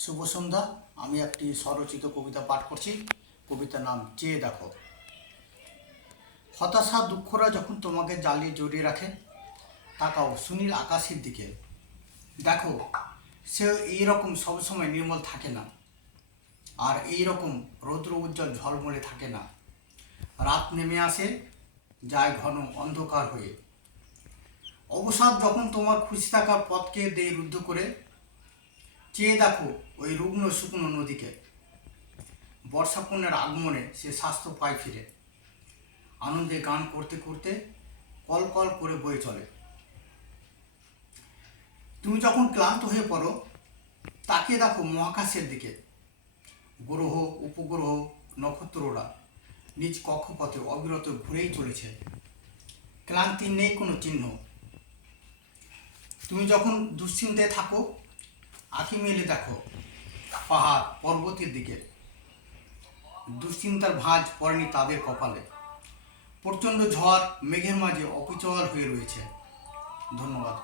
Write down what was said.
শুভ সন্ধ্যা। আমি একটি স্বরচিত কবিতা পাঠ করছি। কবিতার নাম চেয়ে দেখো। হতাশা, দুঃখরা যখন তোমাকে জ্বালিয়ে জড়িয়ে রাখে, তাকাও সুনীল আকাশের দিকে। দেখো, সে এইরকম সবসময় নির্মল থাকে না। আর এই রকম রৌদ্র উজ্জ্বল ঝলমলে থাকে না। রাত নেমে আসে, যায় ঘন অন্ধকার হয়ে। অবসাদ যখন তোমার খুশি থাকার পথকে দেয় রুদ্ধ করে চেয়ে দেখো ওই রুগ্ন শুকনো নদীকে। বর্ষাপূর্ণের আগমনে সে স্বাস্থ্য পায় ফিরে। আনন্দে গান করতে করতে কল কল করে বয়ে চলে। তুমি যখন ক্লান্ত হয়ে পড়ো, তাকিয়ে দেখো মহাকাশের দিকে। গ্রহ, উপগ্রহ, নক্ষত্ররা নিজ কক্ষপথে অবিরত ঘুরেই চলেছে। ক্লান্তির নেই কোনো চিহ্ন। তুমি যখন দুশ্চিন্তায় থাকো আঁখি মেলে দেখো, পাহাড় পর্বতের দিকে। দুশ্চিন্তার ভাঁজ পড়েনি তাদের কপালে। প্রচণ্ড ঝড় মেঘের মাঝে অপিচল হয়ে রয়েছে। ধন্যবাদ।